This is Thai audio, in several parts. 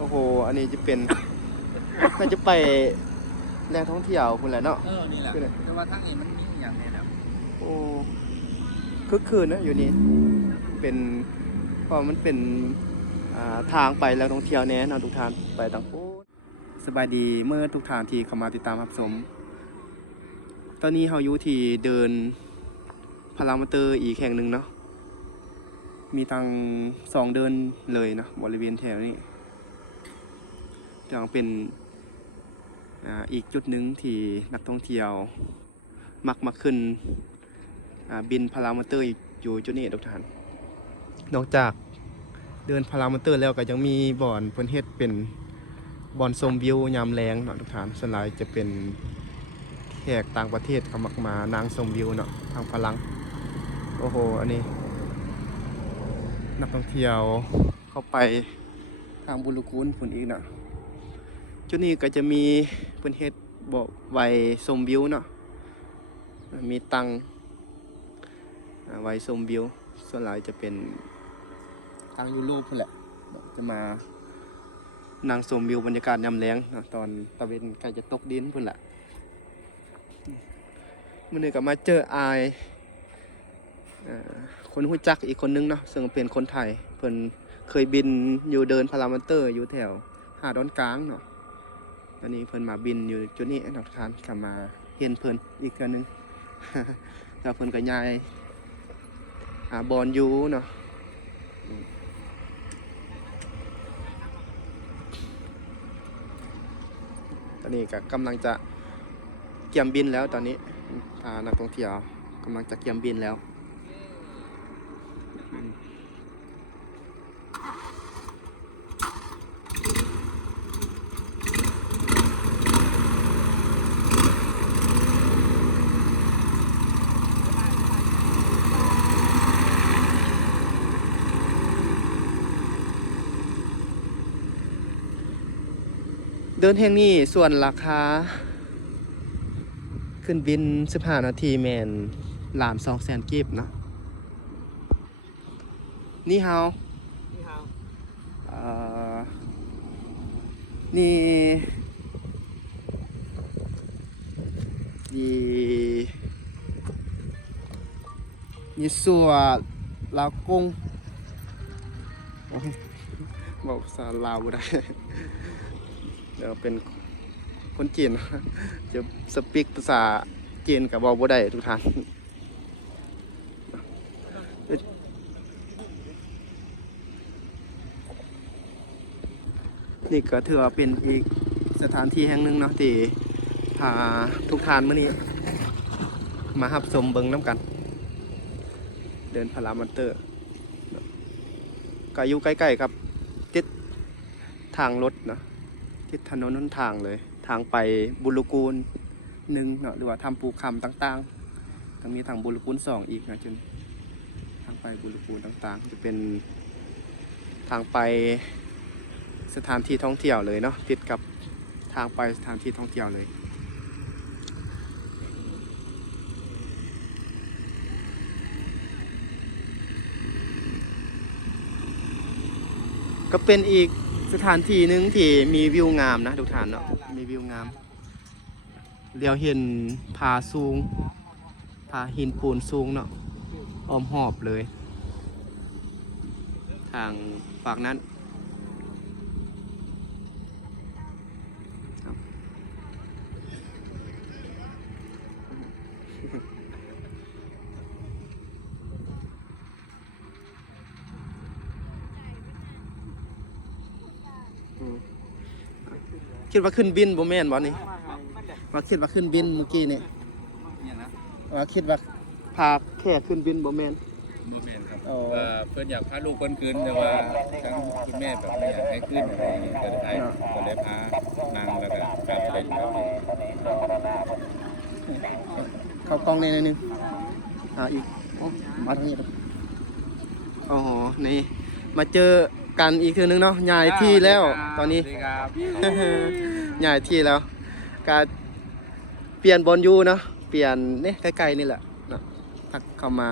โอ้โหอันนี้จะเป็นน่าจะไปแหล่งท่องเที่ยวคุณแหละเนาะนี่แหละแต่ว่าทางนี้มันมีอย่างนี้นะโอ้คึกคืนนะอยู่นี่เป็นเพราะมันเป็นทางไปแหล่งท่องเที่ยวแน่เนาะทุกท่านไปต่างโอ้สบายดีเมื่อทุกท่านที่เข้ามาติดตามรับชมตอนนี้เราอยู่ที่เดินพารามอเตอร์อีกแห่งหนึ่งเนาะมีทาง2เดินเลยเนาะบริเวณแถวนี้จะเป็นอีกจุดหนึ่งที่นักท่องเที่ยวมักมาขึ้นบินพารามอเตอร์อยู่จุดนี้ทุกท่านนอกจากเดินพารามอเตอร์แล้วก็ยังมีบ่อนเพิ่นเฮ็ดเป็นบ่อนชมวิวยามแลงเนาะทุกท่านส่วนหลายจะเป็นแขกต่างประเทศเขามักมานางชมวิวเนาะทางพลังโอ้โหอันนี้นักท่องเที่ยวเข้าไปทางบุรุกูลพุ่นอีกเนาะจุดนี้ก็จะมีเพิ่นเฮ็ดบ่ไว้ชมวิวเนาะมีตังไว้ชมวิวส่วนหลายจะเป็นทางยุโรปพุ่นแหละจะมานั่งชมวิวบรรยากาศยามแลงเนาะตอนตะเวนใกล้จะตกดินพุ่นแหละมื้อนี้ก็มาเจออายคนรู้จักอีกคนนึงเนาะซึ่งเป็นคนไทยเพิ่นเคยบินอยู่เดินพารามอเตอร์อยู่แถวหาดอนกลางเนาะอันนี้เพิ่นมาบินอยู่จุดนี้นักทานกลับมาเห็นเพิ่นอีกเทื่อนึง แล้วเพิ่นก็ย้ายหาบอลอยู่เนาะตอนนี้ก็กำลังจะเกี่ยมบินแล้วตอนนี้นักท่องเที่ยวกำลังจะเกี่ยมบินแล้วเดินแห่งนี้ส่วนราคาขึ้นบิน15นาทีแมนล้าน200,000กีบเนาะนี่เฮานี่นี่สัวลาวกงบอกภาษาลาวบ่ได้ เดี๋ยวเป็นคนจีนจะสปีกภาษาจีนกับบอกบ่ได้ทุกท่านนี่ก็ถือว่าเป็นอีกสถานที่แห่งหนึ่งเนาะที่พาทุกท่านมื้อนี้มารับชมเบิ่งน้ำกันเดินพารามอเตอร์ก็อยู่ใกล้ๆกับติดทางรถเนาะติดถนนหนทางเลยทางไปบุรกูล1เนาะหรือว่าทำปูคำต่างๆก็มีทางบุรกูล2อีกนะจนทางไปบุรกูลต่างๆจะเป็นทางไปสถานที่ท่องเที่ยวเลยเนาะติดกับทางไปสถานที่ท่องเที่ยวเลยก็เป็นอีกสถานที่หนึ่งที่มีวิวงามนะทุกท่านเนาะมีวิวงามเดี๋ยวเห็นผาสูงผาหินปูนสูงเนาะอ้อมหอบเลยทางฝั่งนั้นคิดว่าขึ้นบินบ่แม่นบ่นี่ว่าคิดว่าขึ้นบินเมื่อกี้นี่ว่าคิดว่าพาแค่ขึ้นบินบ่แม่นบ่แม่นครับเพิ่นอยากพาลูกเพิ่นขึ้นแต่ว่าทั้งคุณแม่แบบไม่อยากให้ขึ้นอะไรก็เลยพานางแล้วก็กลับไปครับเข้ากล้องในนึงอีกมาทางนี้โอ้โหนี่มาเจอกันอีกทีนึงเนาะย้ายที่แล้วตอนนี้ย้ายที่แล้วการเปลี่ยนบอลยูเนาะเปลี่ยนนี่ใกล้ๆนี่แหละเนาะถ้าเข้ามา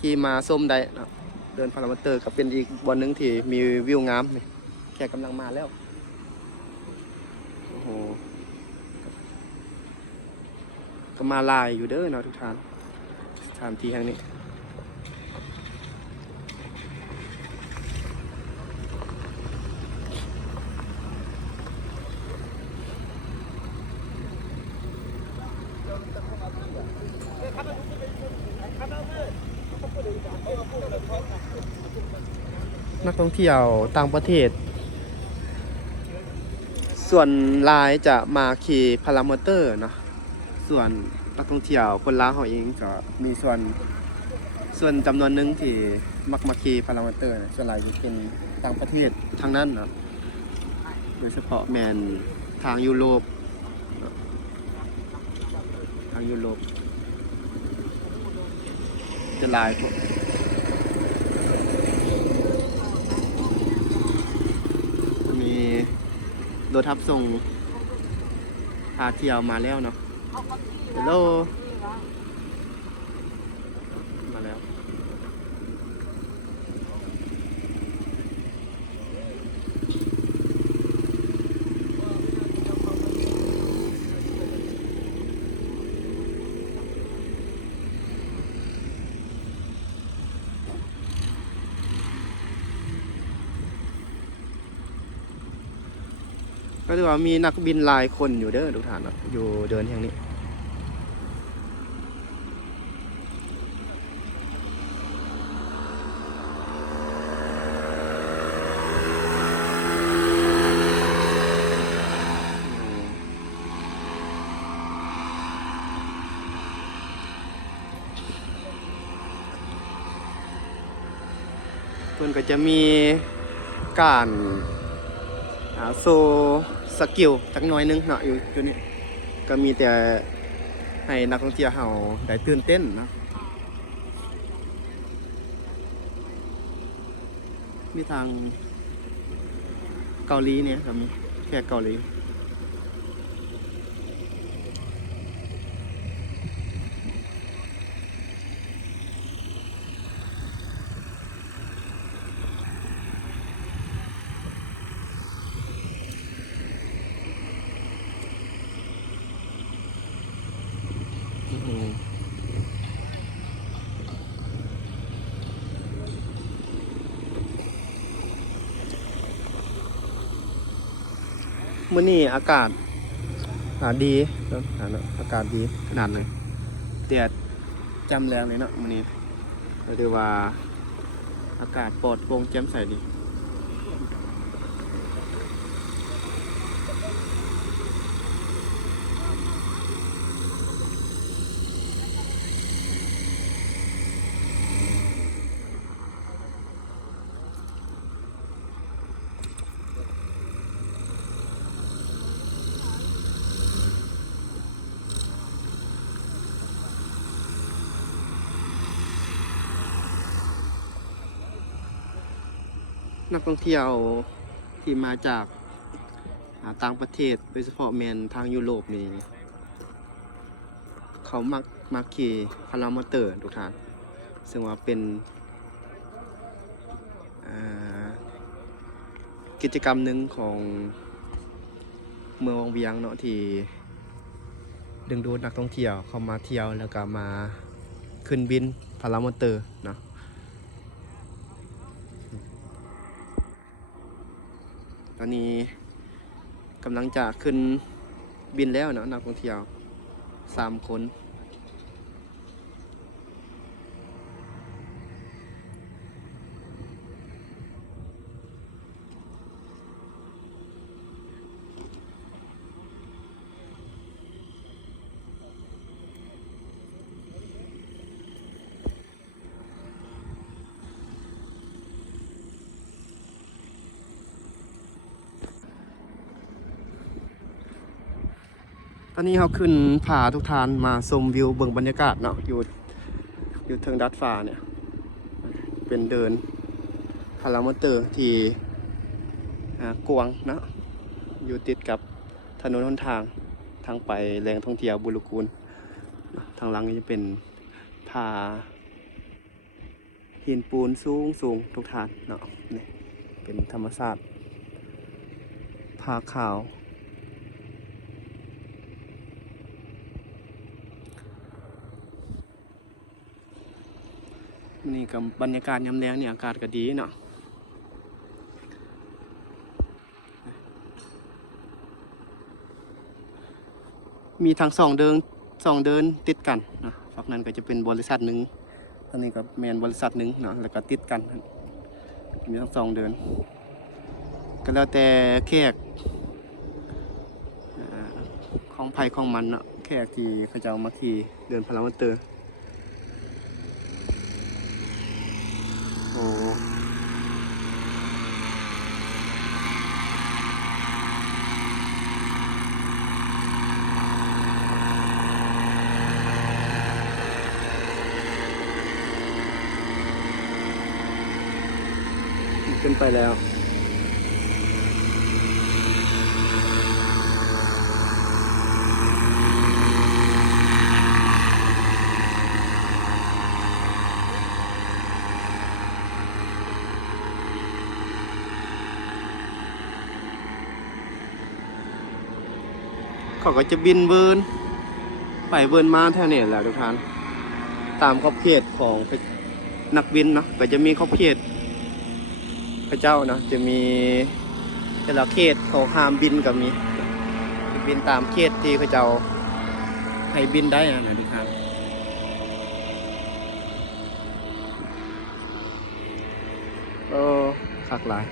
ขี่มาส้มได้เนาะเดินพารามอเตอร์ก็เป็นอีกบอลนึงที่มีวิวงามนี่ แขกกำลังมาแล้วโอ้โหก็มาลายอยู่เด้อเนาะทุกท่านสถานที่แห่งนี้นักท่องเที่ยวต่างประเทศส่วนหลายจะมาขี่พารามอเตอร์เนาะส่วนนักท่องเที่ยวคนลาวเขาเองก็มีส่วนจำนวนหนึงที่มักมาขี่พารามอเตอร์ส่วนหลายจะเป็นต่างประเทศทางนั้นนะโดยเฉพาะแมนทางยุโรปจะหลายพวกมีรถทับส่งพาเที่ยวมาแล้วเนาะฮัลโหลมาแล้วก็ถือว่ามีนักบินหลายคนอยู่เด้อทุกท่านเนาะอยู่เดินแห่งนี้เพิ่นก็จะมีการโซสกิลจักหน่อยนึงเนาะอยู่ตัวนี้ก็มีแต่ให้นักท่องเที่ยวเฮาได้ตื่นเต้นเนาะมีทางเกาหลีเนี่ยก็มีแค่เกาหลีมื้อนี้อากาศดีเนาะอากาศดีขนาดเลยแดดจำแรงเลยเนาะมื้อนี้ก็ถือว่าอากาศปลอดโปร่งแจ่มใสดีนักท่องเที่ยวที่มาจากต่างประเทศโดยเฉพาะแมนทางยุโรปนี่เขามักขี่พารามอเตอร์ทุกท่านซึ่งว่าเป็นกิจกรรมหนึ่งของเมืองวังเวียงเนาะที่ดึงดูดนักท่องเที่ยวเข้ามาเที่ยวแล้วก็มาขึ้นบินพารามอเตอร์เนาะตอนนี้กำลังจะขึ้นบินแล้วเนาะนักท่องเที่ยว3 คนตอนนี้เขาขึ้นผาทุกทานมาชมวิวเบิ่งบรรยากาศเนาะอยู่เทิงดัดฟ้าเนี่ยเป็นเดินพารามอเตอร์ที่กวางเนาะอยู่ติดกับถนนหนทางไปแหล่งท่องเที่ยวบุรุกูลทางหลังนี้จะเป็นผาหินปูนสูงทุกทานเนาะนี่เป็นธรรมชาติ ผ้าขาวนี่กับบรรยากาศยามแลงเนี่ยอากาศก็ดีเนาะมีทั้งสองเดินติดกันนะฝั่งนั้นก็จะเป็นบริษัทหนึ่งอันนี้ก็แมนบริษัทหนึ่งเนาะแล้วก็ติดกันมีทั้ง2 เดินก็แล้วแต่แขกของไผ่ของมันเนาะแขกที่เขาจะเอามาขี่เดินพารามอเตอร์โอ้ขึ้นไปแล้วเขาก็จะบินเวินไปเวินมาแถวนี้แหละทุกท่านตามขอบเขตของนักบินเนาะก็จะมีขอบเขตพระเจ้านะจะมีแต่ละเขตเขาห้ามบินก็มีบินตามเขตที่พระเจ้าให้บินได้นะทุกท่านคักหลาย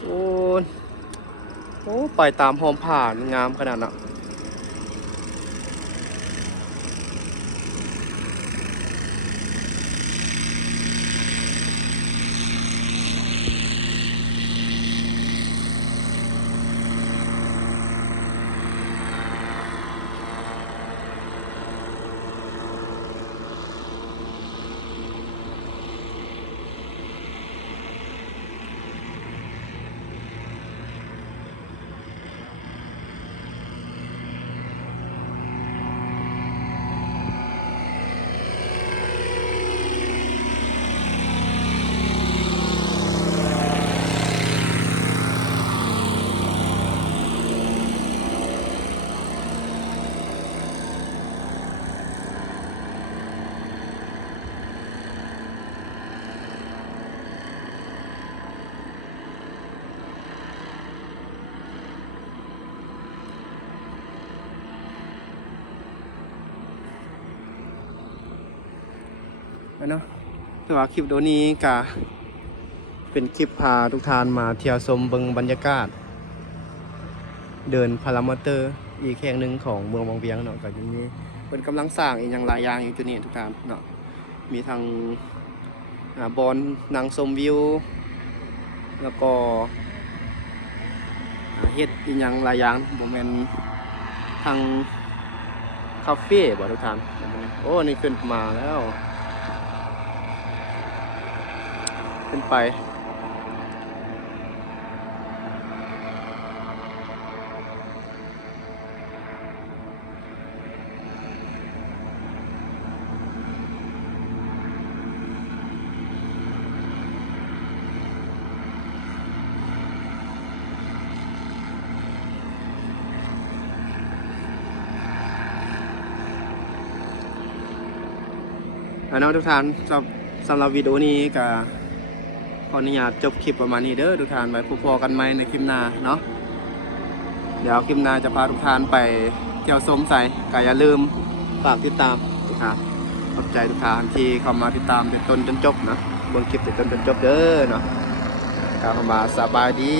โอ้ไปตามหอมผ่านงามขนาดน่ะเนาะแต่ว่าคลิปตัวนี้ก็เป็นคลิปพาทุกท่านมาเที่ยวชมเบิ่งบรรยากาศเดินพารามอเตอร์อีกแห่งหนึ่งของเมืองวังเวียงเนาะก็จะมีเป็นกำลังสร้างอีกอย่างหลายอย่างอยู่จุดนี้ทุกท่านเนาะมีทางบอนนางชมวิวแล้วก็เฮ็ดอีกอย่างหลายอย่างบ่แม่นทางคาเฟ่บ่ทุกท่านโอ้นี่ขึ้นมาแล้วขึ้นไปน้องทุกท่านสำหรับวิดีโอนี้ก็ขออนุญาตจบคลิปประมาณนี้เด้อทุกท่านไว้พบกันใหม่ในคลิปหน้าเนาะเดี๋ยวคลิปหน้าจะพาทุกท่านไปเที่ยวชมใส่ก็อย่าลืมฝากติดตามทุกท่านขอบใจทุกท่านที่เข้ามาติดตามแต่ต้นจนจบนะเบิ่งคลิปแต่ต้นจนจบเด้อเนาะเข้ามาสบายดี